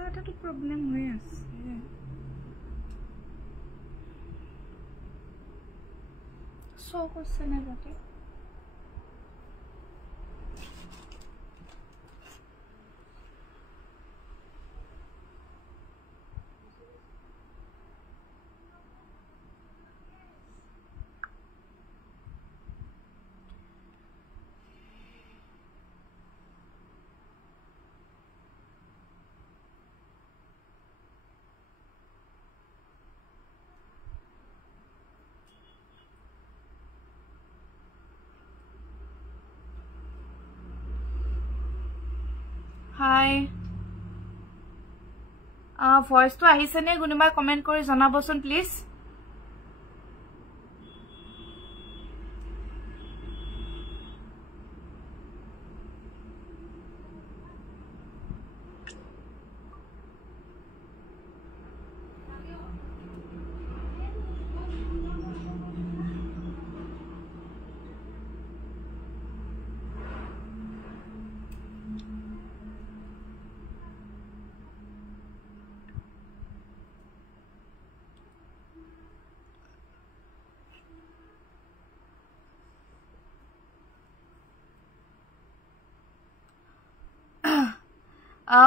Ada tu problem yes. So question about it. Hi. Voice to ahise ne gunima comment kori janabosun please.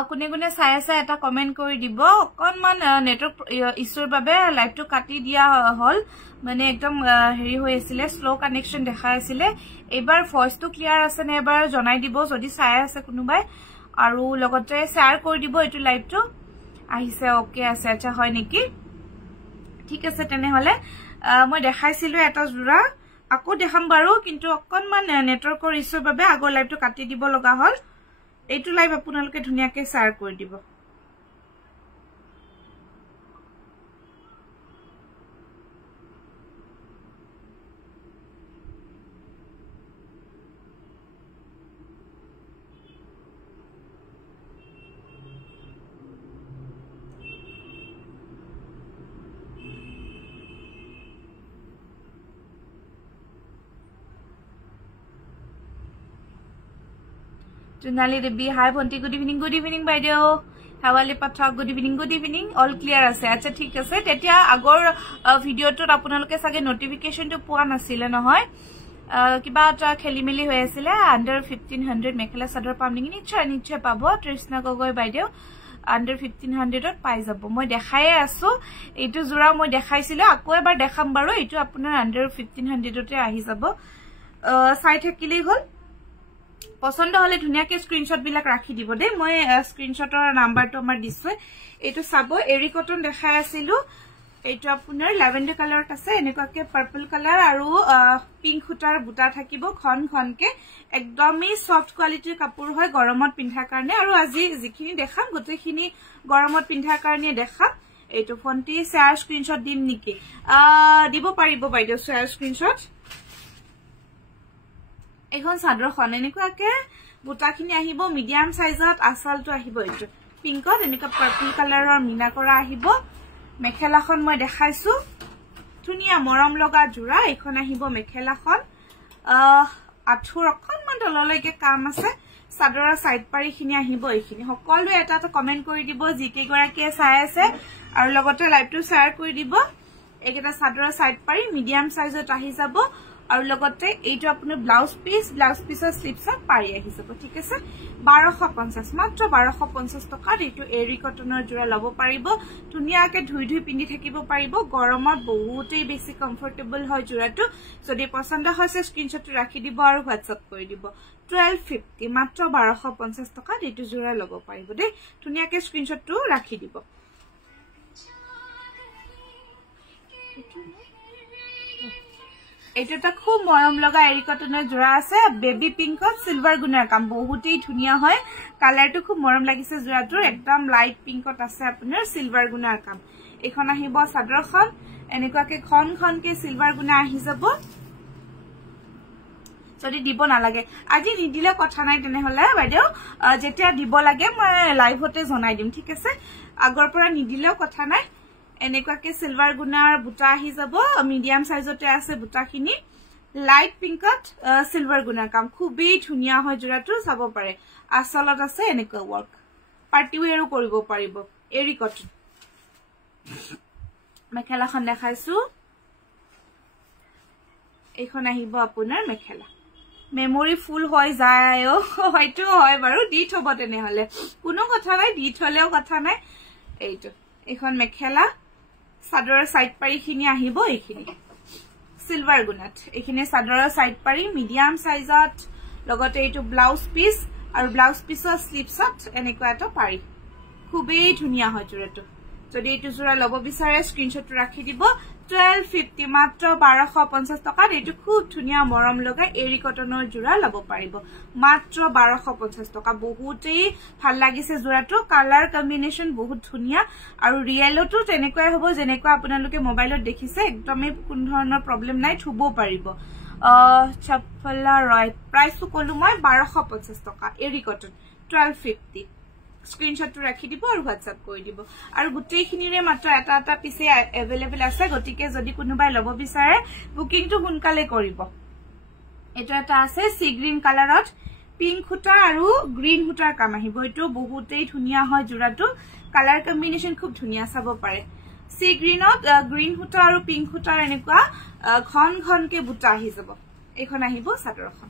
কোনে কোনে চাই আছে এটা comment কৰি দিব অকনমান নেটৱৰ্ক ইছ্যুৰ বাবে লাইভটো কাটি দিয়া হল মানে একদম হেৰি হৈ আছিল স্লো কানেকচন দেখাই আছিল এবাৰ ভয়েসটো ক্লিয়াৰ আছে নে এবাৰ জনাই দিব যদি চাই আছে কোনোবাই আৰু লগতে শেয়াৰ কৰি দিব এটো লাইভটো আহিছে ওকে আছে আচ্ছা হয় নেকি ঠিক আছে তেনে হলে মই দেখাইছিলো এটা জোৰা আকৌ দেখাম বাৰু কিন্তু অকনমান নেটৱৰ্কৰ ইছ্যুৰ বাবে আগৰ লাইভটো কাটি দিব লগা হল এইটো লাইভ আপোনালোকে ধুনিয়াকে শেয়াৰ কৰি দিব Junali Debi, hi Bonti, good evening, by the Havali Pathak, good evening, all clear as such a tick as it. Etia Agor video to Rapunalke again notification to Puana Silanohoi. Kibata Kelimili Vesila under 1500 Mekala Sadra Pumping in each and each pabo, Trisna Gogoy by the under 1500 or Paisabo. Mo de high so it is Ramo de Haisila, Aquaba de Hambaro, it to upon under 1500 or Ahisabo. Site Kiligo. পছন্দ হলে ধুনিয়াকে screenshot বিলাক ৰাখি দিব দে মই স্ক্ৰিনশটৰ নাম্বাৰটো আমাৰ দিছো এটো চাব এৰি কটন দেখাই আছিলো এটো আপোনাৰ ল্যাভেন্ডাৰ কালাৰত আছে এনেকুৱাকে পাৰ্পল কালাৰ আৰু পিংক খুটাৰ বুটা থাকিব খন খনকে একদমই সফট কোয়ালিটিৰ কাপোৰ হয় গৰমত পিন্ধাৰ কাৰণে আৰু আজি যিখিনি দেখাম গটেখিনি গৰমত পিন্ধাৰ কাৰণে দেখাম এটো ফন্টি শেয়াৰ স্ক্ৰিনশট দিম নেকি দিব পাৰিব বাইদেউ শেয়াৰ স্ক্ৰিনশট এখন সাদৰ খন এনেকুৱাকে বুটাখিনি আহিব মিডিয়াম সাইজত আসালটো আহিব এটো পিংকত এনেকা পাৰ্পল কালাৰৰ মিনা কৰা আহিব মেখেলাখন মই দেখাইছো ধুনিয়া মৰম লগা জোৰা এখন আহিব মেখেলাখন আঠুৰ অকনমান তললৈকে কাম আছে সাদৰৰ সাইড পাৰিখিনি আহিব এইখিনি সকলো এটা কমেন্ট কৰি দিব জিকে গৰাকীয়ে চাই আছে আৰু লগতে লাইভটো শেয়াৰ কৰি দিব এইকেটা সাদৰৰ সাইড পাৰি মিডিয়াম সাইজত আহি যাব আৰু লগতে এইটো আপোনাৰ ব্লাউজ পিছৰ স্লিপছত পাৰি আহি যাব ঠিক আছে 1250 মাত্ৰ 1250 টকাত এইটো এৰি কটনৰ জোৰা ল'ব পাৰিব ধুনিয়াকে ধুই পিন্ধি থাকিব পাৰিব গৰমত বহুতেই বেছি কমফৰ্টেবল হয় জোৰাটো যদি পছন্দ হৈছে স্ক্ৰিনশ্বট ৰাখি দিব আৰু হোৱাটছআপ কৰি দিব 1250 মাত্ৰ 1250 টকাত এইটো জোৰা ল'ব পাৰিব দেই ধুনিয়াকে স্ক্ৰিনশ্বটটো ৰাখি দিব এইটো এটা খুব মৰম লগা এৰি কটনৰ জোৰা আছে বেবি পিংকত সিলভাৰ গুণাৰ কাম বহুতেই ধুনিয়া হয় কালাৰটো খুব মৰম লাগিছে জোৰাটোৰ একদম লাইট পিংকত আছে আপোনাৰ সিলভাৰ গুণাৰ কাম এখন আহিব চাদৰখন এনেকুৱাকে খনকে সিলভাৰ গুণা আহি যাব যদি দিব নালাগে আজি নিদিলে কথা নাই তেনেহলে বাইদেউ যেতিয়া দিব লাগে মই লাইভতে জনাই দিম ঠিক আছে আগৰ পৰা নিদিলেও কথা নাই এনেকুৱাকে সিলভাৰ গুণাৰ বুটা আহি যাব মিডিয়াম সাইজতে আছে বুটাখিনি লাইট পিংকত সিলভাৰ গুণাৰ কাম খুবেই ধুনিয়া হয় জোৰাটো চাব পাৰে আসলত আছে এনেকুৱা ওয়াৰ্ক পাৰ্টি ওয়্যাৰও কৰিব পাৰিব এৰি কটন মেখেলাখন দেখাইছো এইখন আহিব আপোনাৰ মেখেলা মেমৰি ফুল হৈ যায় হয়তো হয় বাৰু দি থব তেনেহলে কোনো কথা নাই দি থলেও কথা নাই এইটো এখন মেখেলা চাদৰৰ সাইড পাৰিখিনি আহিব এইখিনি সিলভাৰ গুণাত এইখিনি চাদৰৰ সাইড পাৰি মিডিয়াম সাইজত লগতে এইটো ব্লাউজ পিস আৰু ব্লাউজ পিসৰ স্লিপছত এনেকুৱা এটা পাৰি খুবেই ধুনিয়া হয় জোৰাটো যদি এইটো জোৰা ল'ব বিচাৰে স্ক্ৰিনশ্বট ৰাখি দিব 1250 মাত্ৰ 1250 টকাত এইটো খুব ধুনিয়া মৰম লগা এৰি কটনৰ জোৰা ল'ব পাৰিব মাত্ৰ 1250 টকা বহুতেই ভাল লাগিছে জোৰাটো কালাৰ কম্বিনেশন বহুত ধুনিয়া আৰু ৰিয়েলটো তেনেকুৱাই হ'ব যেনেকুৱা আপোনালোকে মোবাইলত দেখিছে একদমই কোনো ধৰণৰ প্ৰবলেম নাই থুব পাৰিব চপলা ৰয় প্ৰাইসটো কলো মই 1250 টকা এৰি কটন 1250 স্ক্ৰিনশট ৰাখি দিব আৰু হোয়াটসঅ্যাপ কৰি দিব আৰু গুটেইখিনিৰে মাত্ৰ এটা পিছে अवेलेबल আছে গতিকে যদি কোনোবাই লব বিচাৰে বুকিংটো হুনকালে কৰিব এটা এটা আছে সি গ্ৰীন কালাৰত পিংক হুটা আৰু গ্ৰীন হুটাৰ কাম আহিব এটো বহুতেই ধুনিয়া হয় জোৰাটো কালাৰ কম্বিনেশন খুব ধুনিয়া চাব পাৰে সি গ্ৰীনত গ্ৰীন হুটা আৰু পিংক হুটাৰ এনেকুৱা ঘনকে বুটা আহি যাব এখন আহিব চাদৰখন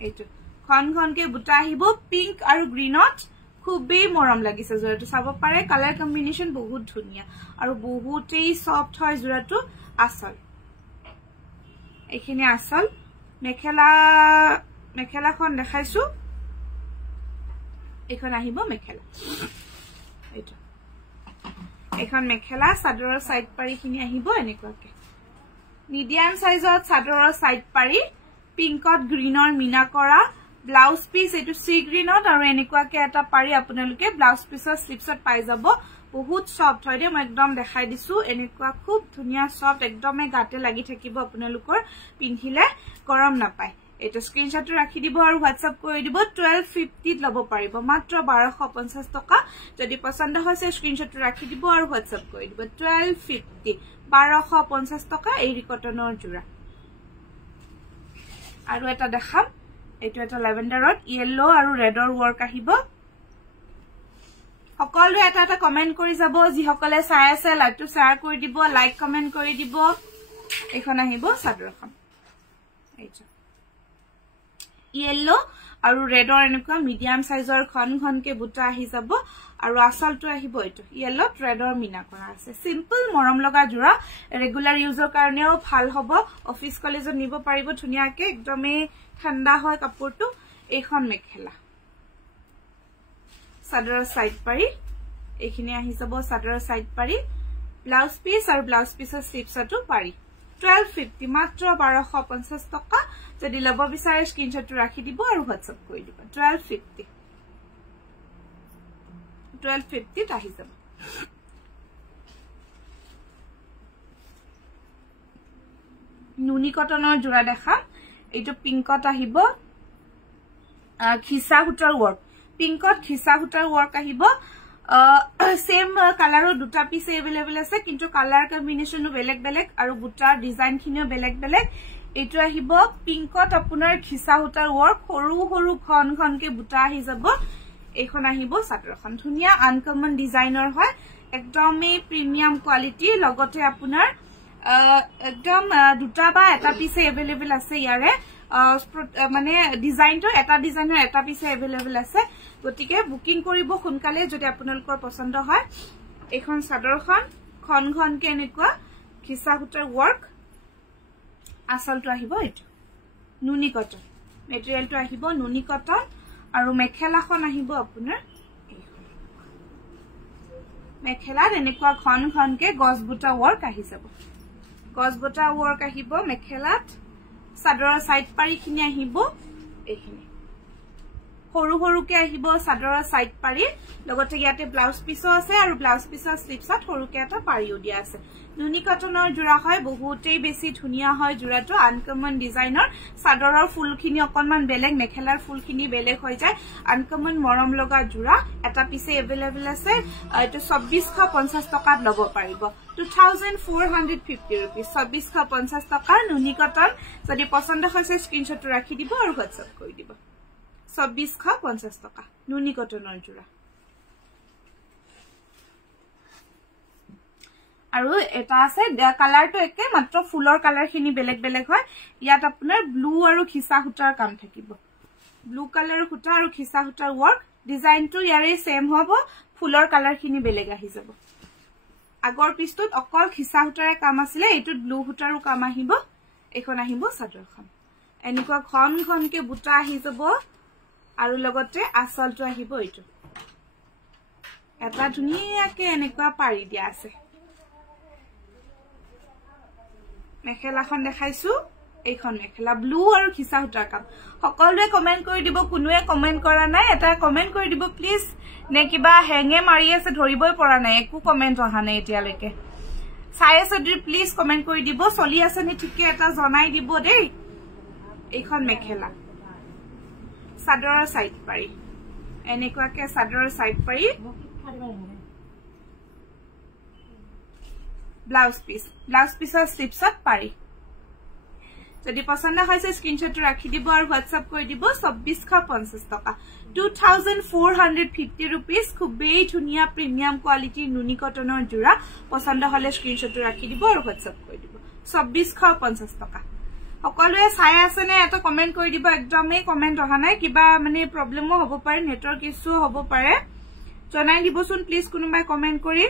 এইটো খনকে বুটা আহিব পিংক আৰু গ্ৰীনত খুবেই মৰম লাগিছে জোৰাটো চাব পাৰে কালাৰ কম্বিনেশন বহুত ধুনিয়া আৰু বহুতেই সফট হয় জোৰাটো আসল এইখিনি আসল মেখেলাখন দেখাইছো এখন আহিব মেখেলা এইটো এখন মেখেলা চাদৰৰ সাইড পাৰিখিনি আহিব এনেকুৱাকে মিডিয়াম সাইজত চাদৰৰ সাইড পাৰি পিংকত গ্ৰীনৰ মিনা কৰা ব্লাউজ পিস এটো সি গ্ৰীনত আৰু এনেকুৱাকে এটা পাৰি আপোনালোকে ব্লাউজ পিসৰ স্লিপছত পাই যাব বহুত সফট হয় দে মই একদম দেখাই দিছো এনেকুৱা খুব ধুনিয়া সফট একদমে গাতে লাগি থাকিব আপোনালোকৰ পিন্ধিলে গৰম নাপায় এটা স্ক্ৰিনশ্বট ৰাখি দিব আৰু হোৱাটসঅ্যাপ কৰি দিব 1250 ল'ব পাৰিব মাত্ৰ 1250 টকা যদি পছন্দ হৈছে স্ক্ৰিনশ্বট ৰাখি দিব আৰু হোৱাটসঅ্যাপ কৰি দিব 1250 1250 টকা এৰি কটনৰ জোৰা আৰু এটা দেখাম এইটো এটা লেভেন্ডাৰত ইয়েলো আৰু ৰেডৰ ওয়াৰ্ক আহিব সকলো এটা কমেন্ট কৰি যাব যি সকলে চাই আছে লাইকটো শেয়াৰ কৰি দিব লাইক কমেন্ট কৰি দিব এখন আহিব চাদৰখন এইটো ইয়েলো আৰু ৰেডৰ এনেকুৱা মিডিয়াম সাইজৰ খনকে বুটা আহি যাব আৰু আসলটো আহিব এইটো ইয়েলোত ৰেডৰ মিনা কৰা আছে সিম্পল মৰম লগা জোৰা ৰেগুলাৰ ইউজৰ কাৰণেও ভাল হ'ব অফিস কলেজত নিব পাৰিব ধুনিয়াকে একদমে ঠাণ্ডা হয় কাপোৰটো এইখন মেখেলা চাদৰৰ সাইড পাৰি এইখিনি আহি যাব চাদৰৰ সাইড পাৰি ব্লাউজ পিস আৰু ব্লাউজ পিসৰ স্লিপছটো পাৰি 1250 মাত্ৰ 1250 টকা যদি লব বিচাৰে স্ক্ৰিনশ্বট ৰাখি দিব আৰু হোৱাটসঅ্যাপ কৰি দিব 1250 আহি যাব নুনি কটনৰ জোৰা দেখা এইটো পিংকত আহিব খিসা হুটাৰ ওয়াৰ্ক পিংকত খিসা হুটাৰ ওয়াৰ্ক আহিব সেম কালাৰৰ দুটা পিস अवेलेबल আছে কিন্তু কালাৰ কম্বিনেশনো বেলেগ আৰু বুটাৰ ডিজাইনখিনিও বেলেগ এইটো আহিব পিংকত আপোনাৰ খিসা হুটাৰ ওয়াৰ্ক সৰু খনকে বুটা আহি যাব এইখন আহিব চাদৰখন ধুনিয়া আনকমন ডিজাইনৰ হয় একদমই প্ৰিমিয়াম কোৱালিটি লগতে আপোনাৰ একদম দুটা বা এটা পিছে এভেইলেবল আছে ইয়াৰে মানে ডিজাইনটো এটা ডিজাইনৰ এটা পিছে এভেইলেবল আছে গতিকে বুকিং কৰিব সোনকালে যদি আপোনালোকৰ পছন্দ হয় এখন চাদৰখন খনখনকে এনেকুৱা খিচা সূতাৰ ওয়াৰ্ক আসলটো আহিব এটো নুনি কটন মেটেৰিয়েলটো আহিব নুনি কটন আৰু মেখেলাখন আহিব আপোনাৰ মেখেলাত এনেকুৱা খনখনকে গছবুটা ওয়াৰ্ক আহি যাব গছবুটা ওয়াৰ্ক আহিব মেখেলাত চাদৰৰ সাইড পাৰিখিনি আহিব এইখিনি সৰু সৰুকে আহিব চাদৰৰ সাইড পাৰি লগতে ইয়াতে ব্লাউজ পিসো আছে আৰু ব্লাউজ পিসৰ স্লিপছত সৰুকে এটা পাৰিও দিয়া আছে নুনি কটনৰ জোৰা হয় বহুতেই বেছি ধুনিয়া হয় জোৰাটো আনকমন ডিজাইনৰ চাদৰৰ ফুলখিনি অকনমান বেলেগ মেখেলাৰ ফুলখিনি বেলেগ হৈ যায় আনকমন মৰম লগা জোৰা এটা পিছে এভেইলেবল আছে এটো 2450 টকাত লব পাৰিব 2450 rupees 2450 টকাৰ নুনি কটন যদি পছন্দ হৈছে স্ক্ৰিনশ্বট ৰাখি দিব আৰু WhatsApp কৰি দিব 2450 টকা নুনি কটনৰ জোৰা আৰু এটা আছে কালাৰটো একে মাত্ৰ ফুলৰ কালাৰখিনি বেলেগ বেলেগ হয় ইয়াত আপোনাৰ ব্লু আৰু খিসা সূতাৰ কাম থাকিব ব্লু কালাৰ সূতা আৰু খিসা সূতাৰ ওয়াৰ্ক ডিজাইনটো ইয়াৰে সেম হ'ব ফুলৰ কালাৰখিনি বেলেগ আহি যাব আগৰ পিছটোত অকল খিসা সূতাৰে কাম আছিল এইটোত ব্লু সূতাৰো কাম আহিব এখন আহিব চাদৰখন এনেকুৱা খনখনকে বুটা আহি যাব আৰু লগতে আসলটো আহিব এইটো এটা ধুনিয়াকে এনেকুৱা পাৰি দিয়া আছে মেখেলাখন দেখাইছো এইখন মেখেলা ব্লু আৰু খিসা সূতাৰ কাম সকলোৱে কমেন্ট কৰি দিব কোনোৱে কমেন্ট কৰা নাই এটা কমেন্ট কৰি দিব প্লিজ নে কিবা হেঙে মাৰি আছে ধৰিবই পৰা নাই একো কমেন্ট অহা নাই এতিয়ালৈকে চাই আছে যদি প্লিজ কমেন্ট কৰি দিব চলি আছে নে ঠিকে এটা জনাই দিব দেই এইখন মেখেলা চাদৰৰ সাইড পাৰি এনেকুৱাকে চাদৰৰ সাইড পাৰি ব্লাউজ পিসৰ স্লিপছত পাৰি যদি পছন্দ হৈছে স্ক্ৰিনশ্বট ৰাখি দিব আৰু WhatsApp কৰি দিব 2450 টকা 2450 rupees খুবেই ধুনিয়া প্ৰিমিয়াম কোৱালিটি নুনি কটনৰ জোৰা পছন্দ হলে স্ক্ৰিনশ্বট ৰাখি দিব আৰু WhatsApp কৰি দিব 2450 টকা সকলোৱে চাই আছে নে এটা কমেন্ট কৰি দিব একদমই কমেন্ট অহা নাই কিবা মানে প্ৰবলেমো হ'ব পাৰে নেটৱৰ্ক ইছ্যু হ'ব পাৰে জনাই দিবচোন প্লিজ কোনোবাই কমেন্ট কৰি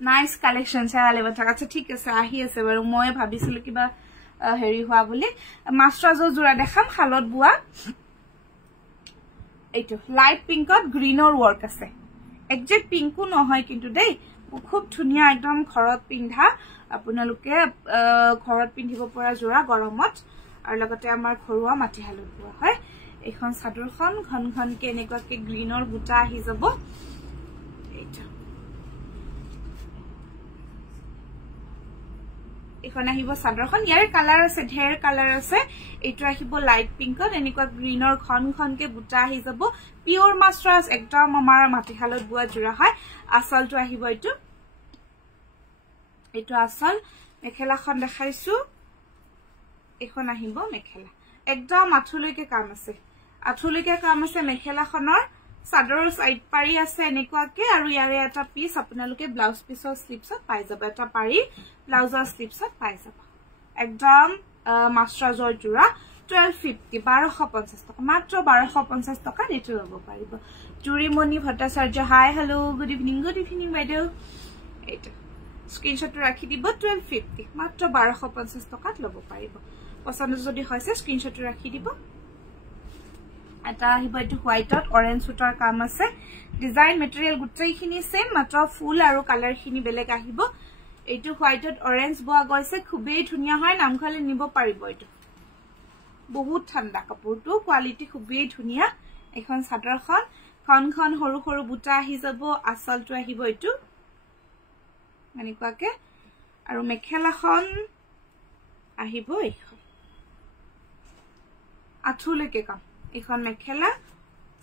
নাইস কালেকশন চালে বথা আচ্ছা ঠিক আছে আহি আছে বাৰু মই ভাবিছিলো কিবা হেৰি হোৱা বুলি মাস্টাৰজৰ জোৰা দেখাম খালত বুৱা এইটো লাইট পিংকত গ্ৰীনৰ ওয়াৰ্ক আছে একজেক্ট পিংকো নহয় কিন্তু দেই খুব ধুনিয়া একদম ঘৰত পিন্ধা আপোনালোকে ঘৰত পিন্ধিব পৰা জোৰা গৰমত আৰু লগতে আমাৰ ঘৰুৱা মাটি হালত বুৱা হয় এইখন চাদৰখন ঘনঘনকে এনেকুৱাকে গ্ৰীনৰ বুটা আহি যাব এইটো এখন আহিব চাদৰখন ইয়াৰ কালাৰ আছে ঢেৰ কালাৰ আছে এইটো আহিব লাইট পিংকত এনেকুৱা গ্ৰীনৰ খনখনকে বুটা আহি যাব পিওৰ মাস্টাৰ্স একদম আমাৰ মাটিহালত বুৱা জোৰা হয় আসলটো আহিব এইটো আসল মেখেলাখন দেখাইছো এখন আহিব মেখেলা একদম আঠুলৈকে কাম আছে মেখেলাখনৰ চাদৰৰ সাইড পাৰি আছে এনেকুৱাকে আৰু ইয়াৰে এটা পিস আপোনালোকে ব্লাউজ পিসৰ স্লিপছত পাই যাব এটা পাৰি ব্লাউজৰ স্লিপছত পাই যাব একদম মাস্টাৰজৰ জোৰা 1250 টকা মাত্ৰ 1250 টকা দিতে ল'ব পাৰিব Jurimoni Bhattacharya hi hello good evening বাইদেউ এইটো স্ক্ৰিনশ্বট ৰাখি দিব 1250 মাত্ৰ 1250 টকাত ল'ব পাৰিব পছন্দ যদি হৈছে স্ক্ৰিনশ্বট ৰাখি দিব এটা আহিব এইটো হোৱাইটত অৰেঞ্জ সূতাৰ কাম আছে ডিজাইন মেটেৰিয়েল গুটেইখিনি সেম মাত্ৰ ফুল আৰু কালাৰখিনি বেলেগ আহিব এইটো হোৱাইটত অৰেঞ্জ বোৱা গৈছে খুবেই ধুনিয়া হয় নামখালি নিব পাৰিব এইটো বহুত ঠাণ্ডা কাপোৰটো কোৱালিটি খুবেই ধুনিয়া এখন চাদৰখন খনখন সৰু সৰু বুটা আহি যাব আসলটো আহিব এইটো মানে কোৱাকে আৰু মেখেলাখন আহিব এইখন আঠুলৈকে কাম এখন মেখেলা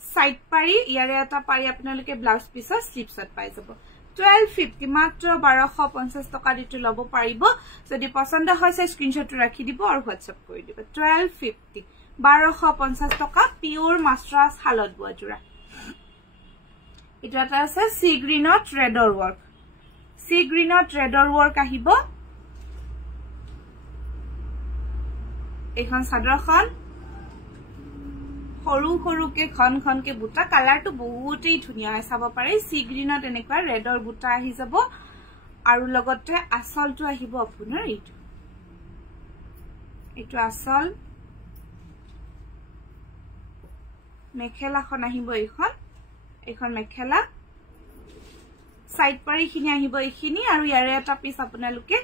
সাইড পাৰি ইয়াৰে এটা পাৰি আপোনালোকে ব্লাউজ পিসৰ স্লিপছত পাই যাব 1250 মাত্ৰ 1250 টকা দিটো লব পাৰিব যদি পছন্দ হৈছে স্ক্ৰিনশ্বট ৰাখি দিব আৰু হোৱাটছআপ কৰি দিব 1250 1250 টকা পিওৰ মাস্টাৰ্স হালত বোৱা জোৰা এটা আছে সি গ্ৰীনত ৰেডৰ ওয়াৰ্ক সি গ্ৰীনত ৰেডৰ ওয়াৰ্ক আহিব এখন চাদৰখন সৰু সৰুকে খন খনকে বুটা কালাৰটো বহুতেই ধুনিয়া হয় চাব পাৰে সি গ্ৰীনত এনেকুৱা ৰেডৰ বুটা আহি যাব আৰু লগতে আসলটো আহিব আপোনাৰ এইটো আসল মেখেলাখন আহিব এইখন মেখেলা সাইড পাৰি খিনি আহিব এইখিনি আৰু ইয়াৰে এটা পিস আপোনালোকে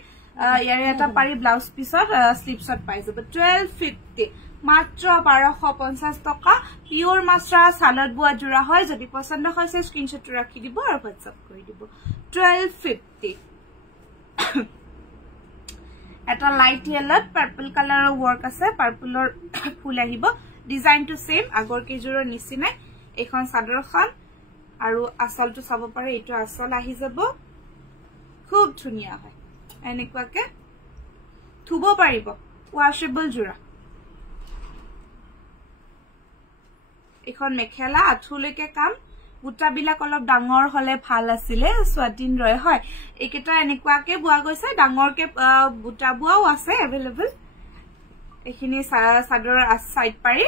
ইয়াৰে এটা পাৰি ব্লাউজ পিছত স্লিপছত পাই যাব 1250 মাত্ৰ 1250 টকা পিওৰ মাস্টাৰ্স হালত বোৱা জোৰা হয় যদি পছন্দ হৈছে স্ক্ৰিনশ্বট ৰাখি দিব আৰু হোৱাটছআপ কৰি দিব 1250 এটা লাইট ইয়েলত পাৰ্পল কালাৰৰ ওয়াৰ্ক আছে পাৰ্পলৰ ফুল আহিব ডিজাইনটো সেম আগৰ কেজুৰৰ নিচিনা এখন চাদৰখন আৰু আসলটো চাব পাৰে এইটো আসল আহি যাব খুব ধুনিয়া হয় এনেকুৱাকে থুব পাৰিব ওয়াশেবল জোৰা এখন মেখেলা আঠুলৈকে কাম বুটা বিলাক অলপ ডাঙৰ হলে ভাল আছিল স্বাধীন ৰয় হয় একেটা এনেকুৱাকে বোৱা গৈছে ডাঙৰকে বুটা বোৱাও আছে अवेलेबल এখিনি সাদৰ সাইড পাৰি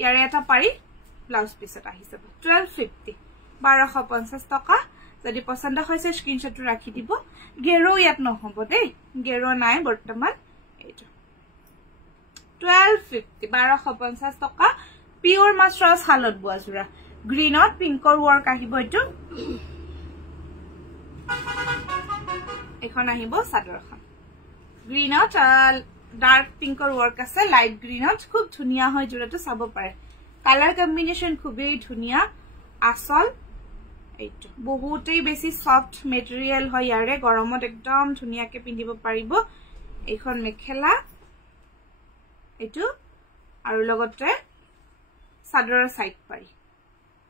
ইয়াৰে এটা পাৰি ব্লাউজ পিছত আহি যাব 1250 1250 টকা যদি পছন্দ হৈছে স্ক্ৰিনশ্বট ৰাখি দিব গেৰো ইয়াত নহব দেই গেৰো নাই বৰ্তমান এইটো 1250 1250 টকা পিওৰ মাস্টাৰ্স হালত বোৱা জোৰা গ্ৰীনত পিংকৰ ওয়াৰ্ক আহিব এইটো এখন আহিব চাদৰখন গ্ৰীনত ডাৰ্ক পিংকৰ ওয়াৰ্ক আছে লাইট গ্ৰীনত খুব ধুনিয়া হয় জোৰাটো চাব পাৰে কালাৰ কম্বিনেশন খুবই ধুনিয়া আসল এইটো বহুতেই বেছি সফট মেটেৰিয়েল হয় ইয়াৰে গৰমত একদম ধুনিয়াকে পিন্ধিব পাৰিব এইখন মেখেলা এইটো আৰু লগতে চাদৰৰ সাইড পাৰি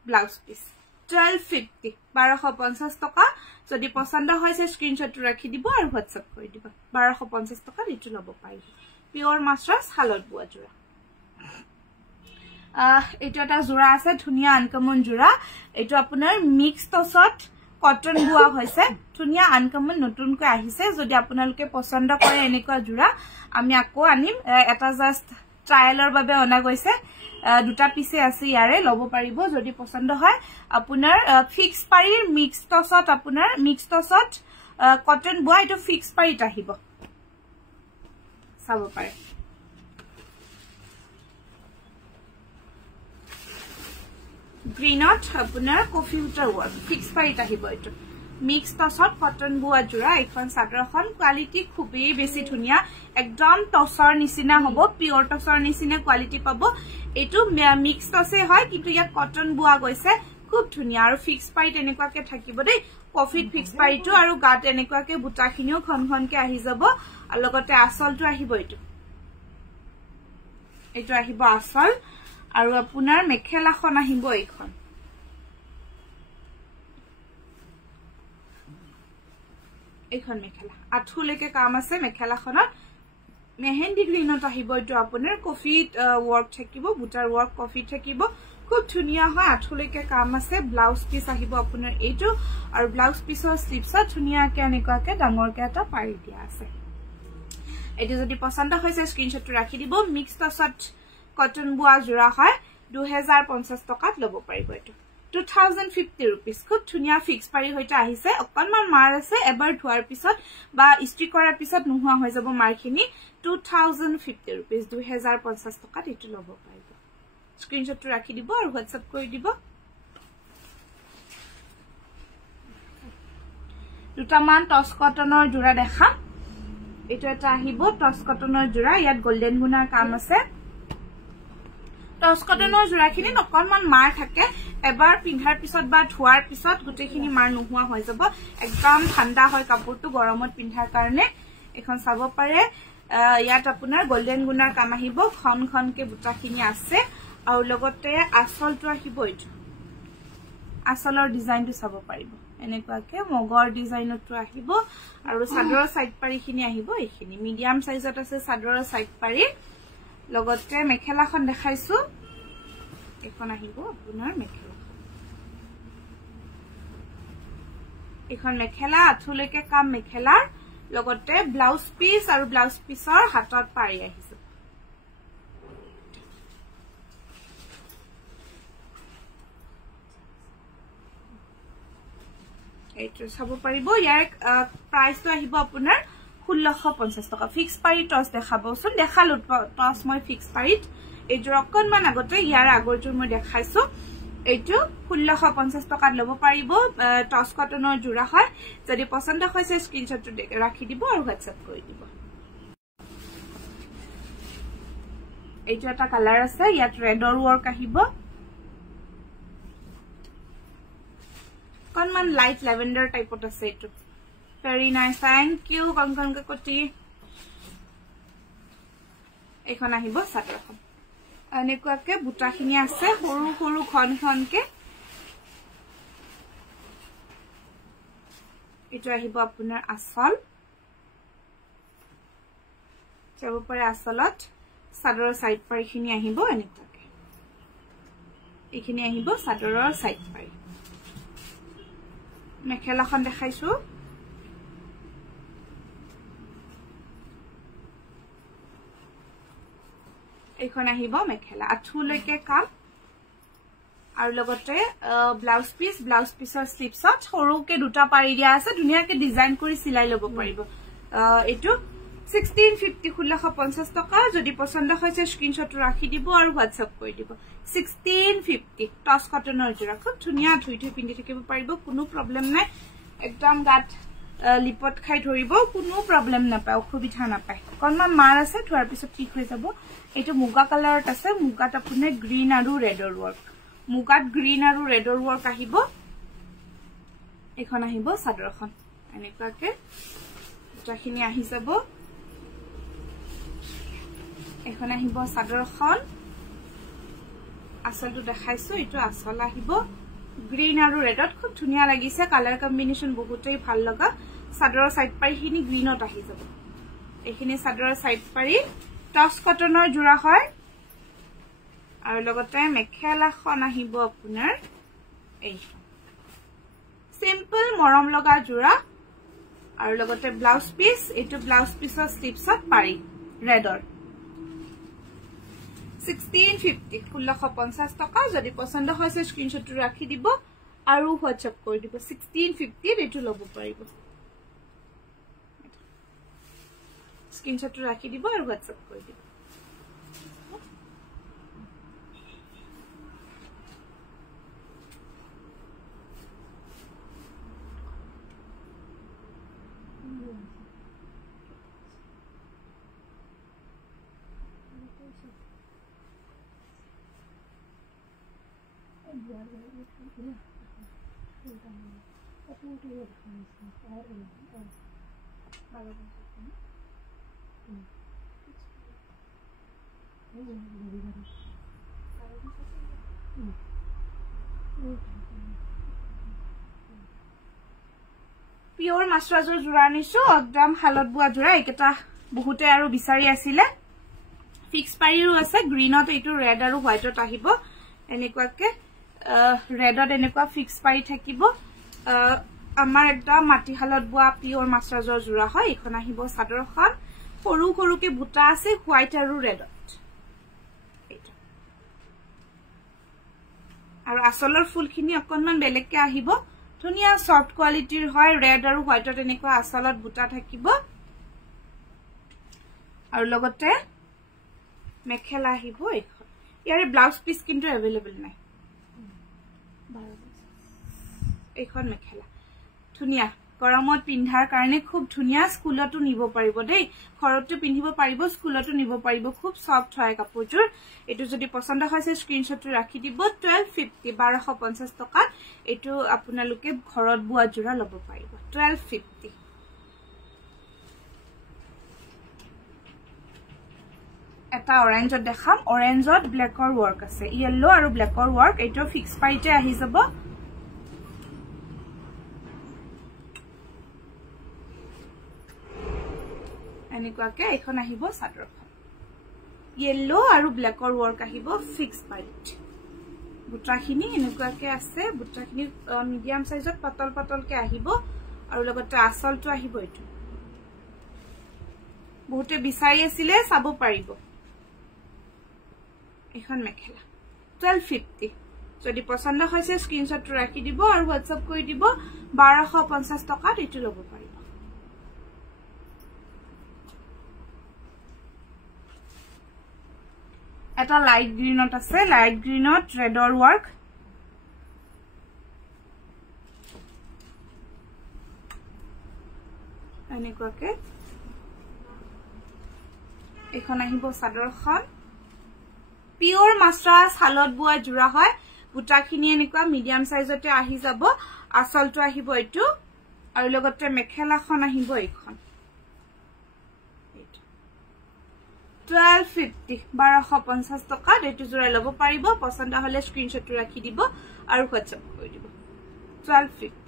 ব্লাউজ পিস 1250 1250 টকা যদি পছন্দ হৈছে স্ক্ৰিনশ্বট ৰাখি দিব আৰু হোৱাটছআপ কৰি দিব 1250 টকা দিটো লব পাৰিব পিওৰ মাস্টাৰ্স হালত বোৱা জোৰা এইটো এটা জোৰা আছে ধুনিয়া আনকমন জোৰা এইটো আপোনাৰ মিক্স টছত কটন বোৱা হৈছে ধুনিয়া আনকমন নতুনকৈ আহিছে যদি আপোনালোকে পছন্দ কৰে এনেকুৱা জোৰা আমি আকৌ আনিম এটা জাস্ট ট্ৰায়ালৰ বাবে অনা গৈছে দুটা পিছে আছে ইয়াৰে লব পাৰিব যদি পছন্দ হয় আপোনাৰ ফিক্স পাৰিৰ মিক্স টছত আপোনাৰ মিক্স টছত কটন বোৱা এটো ফিক্স পাৰিত আহিব চাব পাৰে গ্ৰীনত আপোনাৰ কফি উটাৰ ওয়াৰ্ক ফিক্স পাৰিত আহিব এটো মিক্স টছত কটন বোৱা জোৰা এখন চাদৰখন কোৱালিটি খুবেই বেছি ধুনিয়া একদম টছৰ নিচিনা হ'ব পিওৰ টছৰ নিচিনা কোৱালিটি পাব এটো মিক্স টছে হয় কিন্তু ইয়াত কটন বোৱা গৈছে খুব ধুনিয়া আৰু ফিক্স পাৰিত এনেকুৱাকে থাকিব দেই কফিত ফিক্স পাৰিটো আৰু গাত এনেকুৱাকে বুটাখিনিও খনখনকে আহি যাব আৰু লগতে আসলটো আহিব এইটো আহিব আসল আৰু আপোনাৰ মেখেলাখন আহিব এইখন এইখন মেখেলা আঠুলৈকে কাম আছে মেখেলাখনত মেহেন্দি গ্ৰীনত আহিব এইটো আপোনাৰ কফিত ওয়াৰ্ক থাকিব বুটাৰ ওয়ার্ক কফিত থাকিব খুব ধুনিয়া হয় আঠুলৈকে কাম আছে ব্লাউজ পিস আহিব আপোনাৰ এইটো আৰু ব্লাউজ পিসৰ স্লিপছত ধুনিয়াকে এনেকুৱাকে ডাঙৰকে এটা পাৰি দিয়া আছে এটো যদি পছন্দ হৈছে স্ক্ৰিনশ্বট ৰাখি দিব মিক্স টছত কটন বোৱা জোৰা হয় 2050 টকাত লব পাৰিব এটো 2050 rupees খুব ধুনিয়া ফিক্স পাৰি হইতা আহিছে অকনমান মাৰ আছে এবাৰ ধোৱাৰ পিছত বা ইস্ত্ৰি কৰাৰ পিছত নোহোৱা হৈ যাব মাৰখিনি 2050 rupees 2050 টকাত এটো লব পাৰিব স্ক্ৰিনশ্বট ৰাখি দিব আৰু হোৱাটছআপ কৰি দিব দুটামান টস কটনৰ জোৰা দেখা এটো এটা আহিব টস কটনৰ জোৰা ইয়াত গোল্ডেন গুণাৰ কাম আছে টস কটনৰ জোৰাখিনি অকনমান মাৰ থাকে এবাৰ পিন্ধাৰ পিছত বা ধোৱাৰ পিছত গুটেখিনি মাৰ নোহোৱা হৈ যাব একদম ঠাণ্ডা হয় কাপোৰটো গৰমত পিন্ধাৰ কাৰণে এখন চাব পাৰে ইয়াত আপোনাৰ গোল্ডেন গুণাৰ কাম আহিব খনখনকে বুটাখিনি আছে আৰু লগতে আসলটো আহিব এইটো আসলৰ ডিজাইনটো চাব পাৰিব এনেকুৱাকে মগৰ ডিজাইনটো আহিব আৰু সাদৰৰ সাইড পাৰিখিনি আহিব এইখিনি মিডিয়াম সাইজত আছে সাদৰৰ সাইড পাৰি লগতে মেখেলাখন দেখাইছো এখন আহিব আপোনাৰ মেখেলা এখন মেখেলা আঠুলৈকে কাম মেখেলাৰ লগতে ব্লাউজ পিস আৰু ব্লাউজ পিসৰ হাতত পাৰি আহিছে এইটো চাব পাৰিব ইয়াৰ প্ৰাইসটো আহিব আপোনাৰ 1650 টকা ফিক্স পাৰি টস দেখাবচোন দেখালো টস মই ফিক্স পাৰিত এইটো অকনমান আগতে ইয়াৰ আগৰটো মই দেখাইছো এইটো 1650 টকাত লব পাৰিব টস কটনৰ জোৰা হয় যদি পছন্দ হৈছে স্ক্ৰিনশ্বটটো ৰাখি দিব আৰু WhatsApp কৰি দিব এইটো এটা কালাৰ আছে ইয়াত ৰেডৰ ওয়াৰ্ক আহিব কনমান লাইট ল্যাভেন্ডাৰ টাইপত আছে এইটো ভেৰি নাইস থ্যাংক ইউ কংকন কটি এখন আহিব সাদৰখন এনেকুৱাকে বুটাখিনি আছে সৰু সৰু খনখনকে এইটো আহিব আপোনাৰ আসল চাব পাৰে আসলত সাদৰৰ সাইড পাৰিখিনি আহিব এনেকুৱাকে এইখিনি আহিব সাদৰৰ সাইড পাৰি মেখেলাখন দেখাইছো এইখন আহিব মেখেলা আঠুলৈকে কাম আৰু লগতে ব্লাউজ পিসৰ স্লিপছত সৰুকে দুটা পাৰি দিয়া আছে ধুনীয়াকে ডিজাইন কৰি সিলাই লব পাৰিব এইটো 1650 টকা যদি পছন্দ হৈছে স্ক্ৰিনশ্বটটো ৰাখি দিব আৰু WhatsApp কৰি দিব 1650 টস কটনৰ জোৰা খুব ধুনীয়া ধুই পিন্ধি থাকিব পাৰিব কোনো প্ৰবলেম নাই একদম গাত লিপট খাই ধৰিব কোনো প্ৰবলেম নাপায় অসুবিধা নাপায় কনমান মাৰ আছে ধোৱাৰ পিছত ঠিক হৈ যাব এইটো মুগা কালাৰত আছে মুগাত আপোনাৰ গ্ৰীন আৰু ৰেডৰ ওয়াৰ্ক মুগাত গ্ৰীন আৰু ৰেডৰ ওয়াৰ্ক আহিব এখন আহিব সাদৰখন এনেকুৱাকে দুটাখিনি আহি যাব এখন আহিব সাদৰখন আসলটো দেখাইছো এইটো আসল আহিব গ্ৰীন আৰু ৰেডত খুব ধুনীয়া লাগিছে কালাৰ কম্বিনেশন বহুতেই ভাল লগা সাদৰৰ সাইড পাৰিখিনি গ্ৰীনত আহি যাব এইখিনি সাদৰৰ সাইড পাৰি টস কটনৰ জোৰা হয় আৰু লগতে মেখেলাখন আহিব আপোনাৰ এই সিম্পল মৰম লগা জোৰা আৰু লগতে ব্লাউজ পিস এইটো ব্লাউজ পিসৰ স্লিপছত পাৰি ৰেডৰ 1650 টকা যদি পছন্দ হৈছে স্ক্ৰিনশ্বটটো ৰাখি দিব আৰু WhatsApp কৰি দিব 1650 এইটো লব পাৰিব স্ক্ৰিনশ্বটটো ৰাখি দিব আৰু WhatsApp কৰি দিব পিওৰ মাস্টাৰজৰ জোৰা আনিছো একদম হালত বুয়া জোৰা একেটা বহুতে আৰু বিচাৰি আছিল ফিক্স পাৰিও আছে গ্ৰীনত এইটো ৰেড আৰু হোৱাইটত আহিব এনেকুৱাকে ৰেডত এনেকুৱা ফিক্স পাৰি থাকিব আমাৰ একদম মাটি হালত বুয়া পিওৰ মাস্টাৰজৰ জোৰা হয় এখন আহিব সাদৰখন সৰু সৰুকে বুটা আছে হোৱাইট আৰু ৰেডত আৰু আসলৰ ফুলখিনি অকনমান বেলেগকে আহিব ধুনিয়া সফট কোৱালিটিৰ হয় ৰেড আৰু হোৱাইটত এনেকুৱা আসলত বুটা থাকিব আৰু লগতে মেখেলা আহিব এখন ইয়াৰে ব্লাউজ পিস কিন্তু अवेलेबल নাই এখন মেখেলা ধুনিয়া গৰমত পিন্ধাৰ কাৰণে খুব ধুনিয়া স্কুলতো নিব পাৰিব দেই ঘৰতো পিন্ধিব পাৰিব স্কুলতো নিব পাৰিব খুব সফট হয় কাপোৰযোৰ এটো যদি পছন্দ হৈছে স্ক্ৰিনশ্বটটো ৰাখি দিব 1250 টকা এটো আপোনালোকে ঘৰত বুয়া জোৰা লব পাৰিব 1250 এটা অৰেঞ্জত দেখাম অৰেঞ্জত ব্ল্যাকৰ ওয়াৰ্ক আছে ইয়েলো আৰু ব্ল্যাকৰ ওয়াৰ্ক এটো ফিক্স পাইতে আহি যাব এনেকুৱাকে এখন আহিব চাদৰখন ইয়েলো আৰু ব্ল্যাকৰ ওয়াৰ্ক আহিব ফিক্স পাইট বুটাখিনি এনেকুৱাকে আছে বুটাখিনি মিডিয়াম সাইজত পাতল পাতলকে আহিব আৰু লগতে আসলটো আহিব এটো বহুতে বিচাৰি আছিলে চাব পাৰিব এখন মেখেলা 1250 যদি পছন্দ হৈছে স্ক্ৰিনশ্বট ৰাখি দিব আৰু WhatsApp কৰি দিব 1250 টকাত এটো ল'ব পাৰিব এটা লাইট গ্ৰীনত আছে লাইট গ্ৰীনত ৰেডৰ ওয়াৰ্ক এনেকুৱাকে এখন আহিব চাদৰখন পিওৰ মাস্টাৰ শালত বুৱা জোৰা হয় বুটাখিনি এনেকুৱা মিডিয়াম সাইজতে আহি যাব আসলটো আহিব এটো আৰু লগতে মেখেলাখন আহিব এইখন 1250 1250 টকা এটো জোৰা ল'ব পাৰিব পছন্দ হলে স্ক্ৰিনশ্বট ৰাখি দিব আৰু WhatsApp কৰি দিব 1250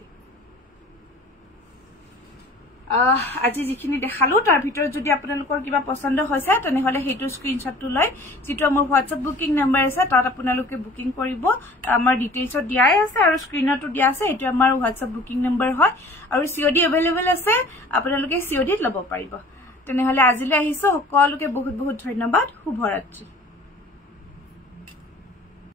আজি যিখিনি দেখালো তাৰ ভিতৰত যদি আপোনালোকৰ কিবা পছন্দ হৈছে তেনে হলে হেতু স্ক্ৰিনশ্বটটো লৈ যেটো আমাৰ WhatsApp বুকিং নম্বৰ আছে তাত আপোনালোকে বুকিং কৰিব আমাৰ ডিটেইলছত দিয়াই আছে আৰু স্ক্ৰিনতো দিয়া আছে এটো আমাৰ WhatsApp বুকিং নম্বৰ হয় আৰু COD अवेलेबल আছে আপোনালোকে COD ল'ব পাৰিব তেনে হলে আজিলৈ আহিছো সকলোকে বহুত বহুত ধন্যবাদ শুভৰাত্ৰি